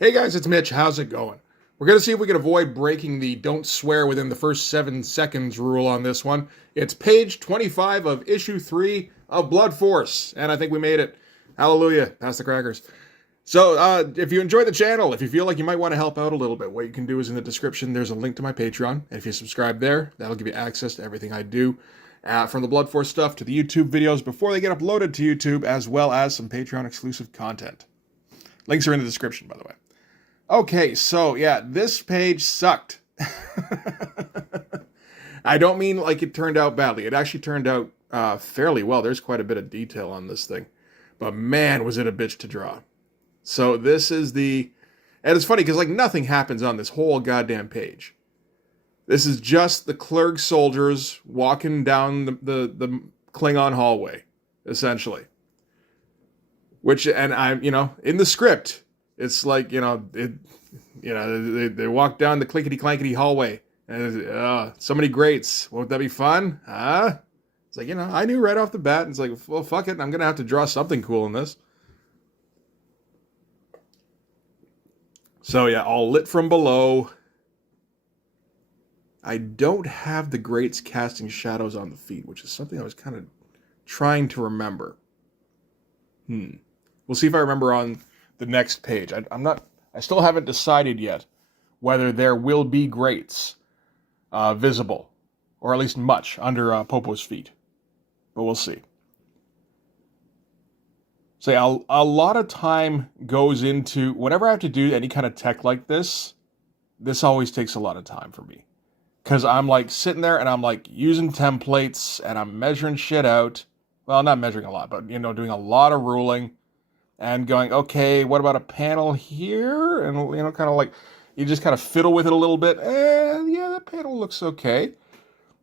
Hey guys, it's Mitch. How's it going? We're going to see if we can avoid breaking the don't swear within the first 7 seconds rule on this one. It's page 25 of issue 3 of Blood Force, and I think we made it. Hallelujah. Pass the crackers. So, if you enjoy the channel, if you feel like you might want to help out a little bit, what you can do is in the description, there's a link to my Patreon. And if you subscribe there, that'll give you access to everything I do, from the Blood Force stuff to the YouTube videos before they get uploaded to YouTube, as well as some Patreon exclusive content. Links are in the description, by the way. Okay, so yeah, this page sucked. I don't mean like it turned out badly. It actually turned out fairly well. There's quite a bit of detail on this thing. But man, was it a bitch to draw. So this is the... And it's funny because like nothing happens on this whole goddamn page. This is just the Clerg soldiers walking down the Klingon hallway, essentially. Which, and I'm, in the script, it's like, they walk down the clinkety-clankety hallway. And so many greats. Won't that be fun? Huh? It's like, I knew right off the bat. It's like, well, fuck it. I'm going to have to draw something cool in this. So, yeah, all lit from below. I don't have the greats casting shadows on the feet, which is something I was kind of trying to remember. We'll see if I remember on the next page. I still haven't decided yet whether there will be greats visible, or at least much, under Popo's feet. But we'll see. So yeah, a lot of time goes into, whenever I have to do any kind of tech like this always takes a lot of time for me. Because I'm like sitting there and I'm like using templates and I'm measuring shit out. Well, not measuring a lot, but doing a lot of ruling. And going, okay, what about a panel here? And, kind of like, you just kind of fiddle with it a little bit. Yeah, that panel looks okay.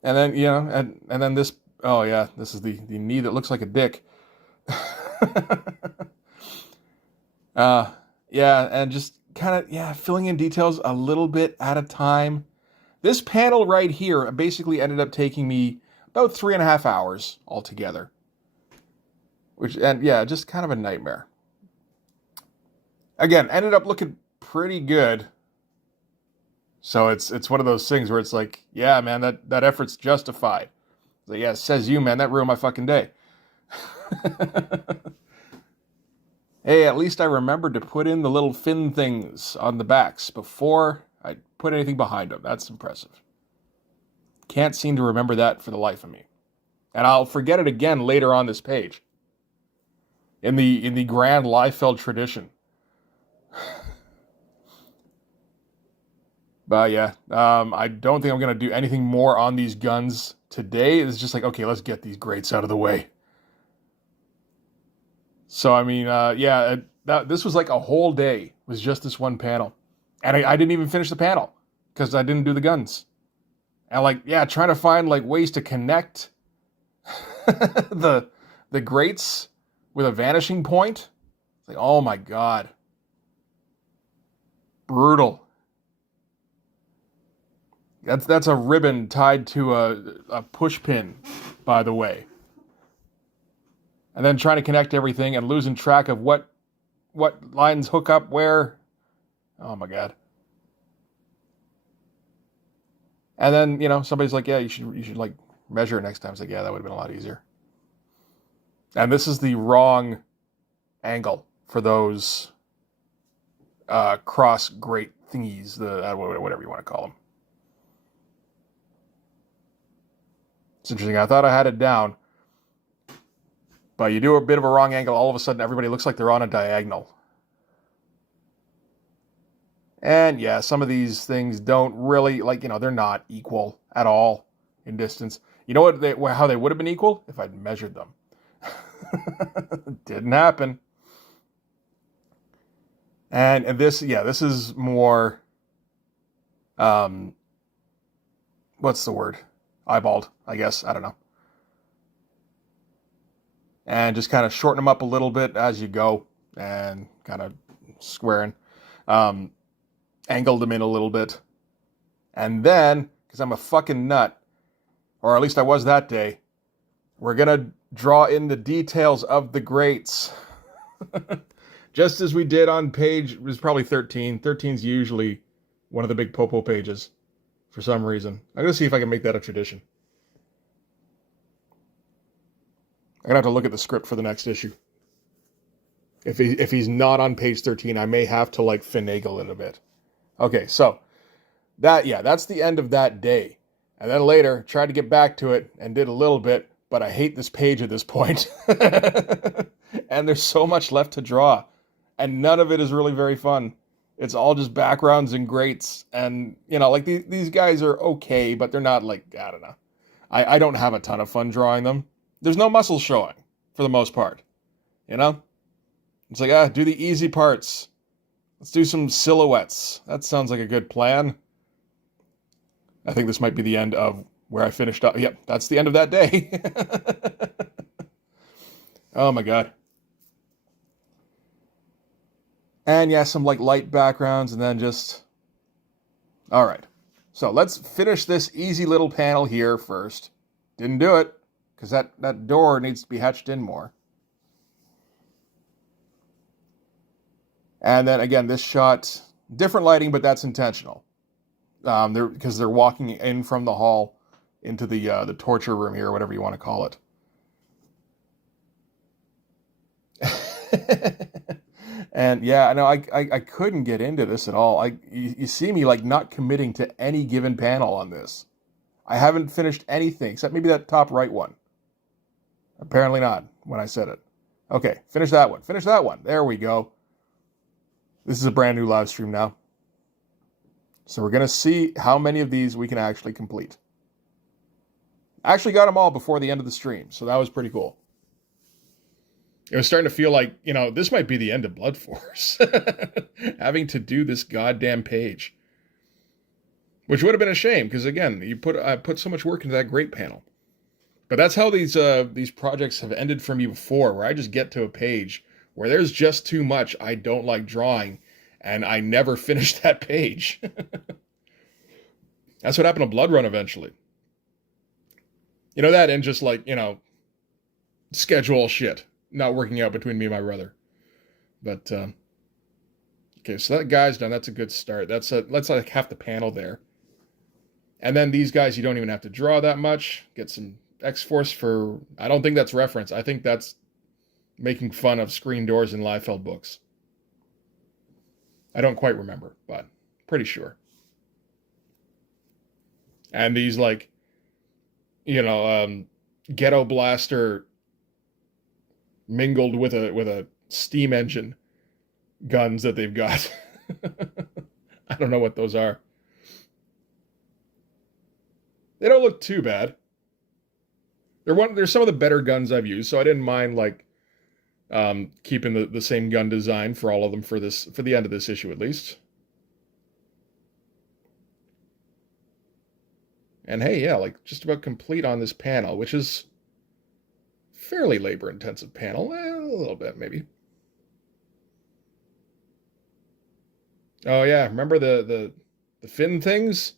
And then, and then this, oh yeah, this is the knee that looks like a dick. Yeah, and just kind of, filling in details a little bit at a time. This panel right here basically ended up taking me about 3.5 hours altogether. Just kind of a nightmare. Again, ended up looking pretty good. So it's one of those things where it's like, yeah, man, that effort's justified. Like, yeah, says you, man, that ruined my fucking day. Hey, at least I remembered to put in the little fin things on the backs before I put anything behind them. That's impressive. Can't seem to remember that for the life of me. And I'll forget it again later on this page. In the grand Liefeld tradition. But yeah, I don't think I'm going to do anything more on these guns today. It's just like, okay, let's get these greats out of the way. So, I mean, this was like a whole day, was just this one panel. And I didn't even finish the panel because I didn't do the guns. And trying to find ways to connect the greats with a vanishing point. It's like, oh my God. Brutal. That's a ribbon tied to a push pin, by the way. And then trying to connect everything and losing track of what lines hook up where. Oh my God. And then, somebody's like, yeah, you should measure it next time. It's like, yeah, that would have been a lot easier. And this is the wrong angle for those cross grate thingies, whatever you want to call them. It's interesting. I thought I had it down. But you do a bit of a wrong angle, all of a sudden everybody looks like they're on a diagonal. And yeah, some of these things don't really, they're not equal at all in distance. You know how they would have been equal? If I'd measured them. Didn't happen. And this is more, what's the word? Eyeballed, I guess. I don't know. And just kind of shorten them up a little bit as you go and kind of squaring. Angled them in a little bit. And then, because I'm a fucking nut, or at least I was that day, we're going to draw in the details of the greats. Just as we did on page, it was probably 13. 13's usually one of the big popo pages for some reason. I'm going to see if I can make that a tradition. I'm going to have to look at the script for the next issue. If he's not on page 13, I may have to like finagle it a bit. Okay, so that's the end of that day. And then later, tried to get back to it and did a little bit, but I hate this page at this point. And there's so much left to draw. And none of it is really very fun. It's all just backgrounds and grates. And, like these guys are okay, but they're not like, I don't know. I don't have a ton of fun drawing them. There's no muscles showing, for the most part. It's like, do the easy parts. Let's do some silhouettes. That sounds like a good plan. I think this might be the end of where I finished up. Yep, that's the end of that day. Oh my God. And yeah, some like light backgrounds and then just... All right. So let's finish this easy little panel here first. Didn't do it because that door needs to be hatched in more. And then again, this shot, different lighting, but that's intentional. Because they're walking in from the hall into the torture room here, or whatever you want to call it. And yeah, no, I couldn't get into this at all. You see me like not committing to any given panel on this. I haven't finished anything except maybe that top right one. Apparently not when I said it. Okay, finish that one. Finish that one. There we go. This is a brand new live stream now. So we're going to see how many of these we can actually complete. I actually got them all before the end of the stream, so that was pretty cool. It was starting to feel like, this might be the end of Blood Force. Having to do this goddamn page. Which would have been a shame, because again, I put so much work into that great panel. But that's how these projects have ended for me before, where I just get to a page where there's just too much I don't like drawing, and I never finish that page. That's what happened to Blood Run eventually. That and just like, schedule shit not working out between me and my brother. But, okay, so that guy's done. That's a good start. That's like half the panel there. And then these guys, you don't even have to draw that much. Get some X-Force for, I don't think that's reference. I think that's making fun of screen doors in Liefeld books. I don't quite remember, but pretty sure. And these like, ghetto blaster mingled with a steam engine guns that they've got. I don't know what those are. They don't look too bad. They're some of the better guns I've used, so I didn't mind like keeping the same gun design for all of them for the end of this issue at least. And hey, yeah, like just about complete on this panel, which is fairly labor-intensive panel. A little bit, maybe. Oh yeah, remember the fin things?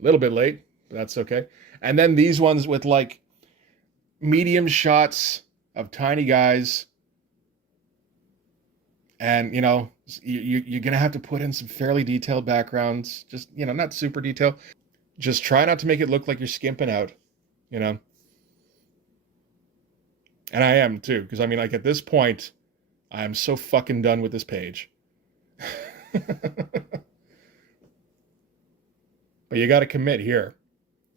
A little bit late, but that's okay. And then these ones with like medium shots of tiny guys. And, you're going to have to put in some fairly detailed backgrounds. Just, not super detailed. Just try not to make it look like you're skimping out, And I am too, because like at this point, I am so fucking done with this page. But you got to commit here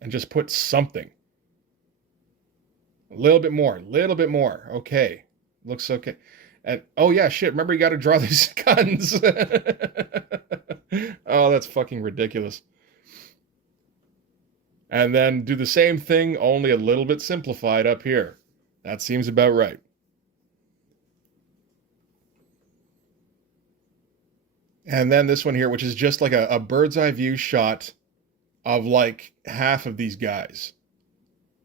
and just put something. A little bit more. Okay. Looks okay. And, oh yeah, shit, remember you got to draw these guns. Oh, that's fucking ridiculous. And then do the same thing, only a little bit simplified up here. That seems about right. And then this one here, which is just like a bird's eye view shot of like half of these guys.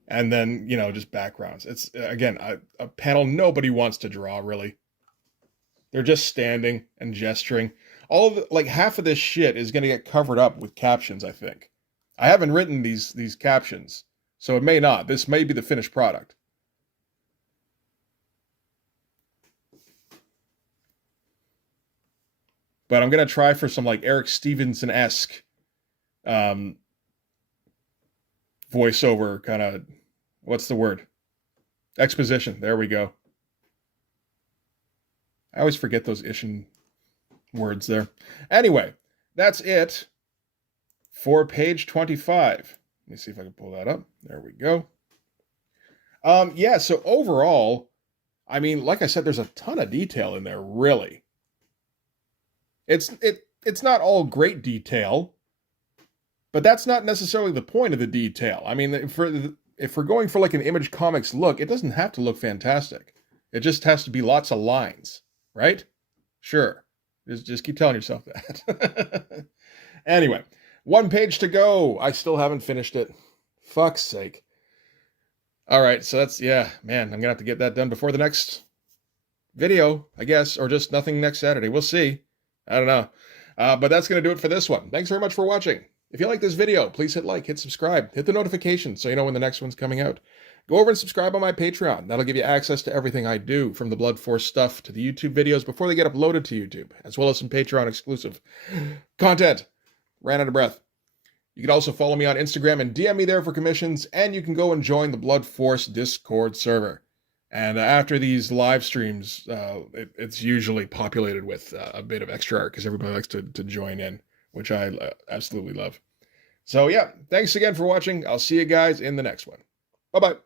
And then, just backgrounds. It's, again, a panel nobody wants to draw, really. They're just standing and gesturing. Half of this shit is going to get covered up with captions, I think. I haven't written these captions, so it may not. This may be the finished product. But I'm going to try for some like Eric Stevenson-esque voiceover kind of, what's the word? Exposition. There we go. I always forget those Ishin words there. Anyway, that's it for page 25. Let me see if I can pull that up. There we go. Yeah, so overall, I mean, like I said, there's a ton of detail in there, really. It's not all great detail, but that's not necessarily the point of the detail. I mean, if we're going for like an Image Comics look, it doesn't have to look fantastic. It just has to be lots of lines, right? Sure. Just keep telling yourself that. Anyway, one page to go. I still haven't finished it. Fuck's sake. All right, so that's, yeah, man, I'm going to have to get that done before the next video, I guess, or just nothing next Saturday. We'll see. I don't know. But that's going to do it for this one. Thanks very much for watching. If you like this video, please hit like, hit subscribe, hit the notification so you know when the next one's coming out. Go over and subscribe on my Patreon. That'll give you access to everything I do, from the Blood Force stuff to the YouTube videos before they get uploaded to YouTube, as well as some Patreon exclusive content. Ran out of breath. You can also follow me on Instagram and DM me there for commissions, and you can go and join the Blood Force Discord server. And after these live streams, it's usually populated with a bit of extra art because everybody likes to join in, which I absolutely love. So yeah, thanks again for watching. I'll see you guys in the next one. Bye-bye.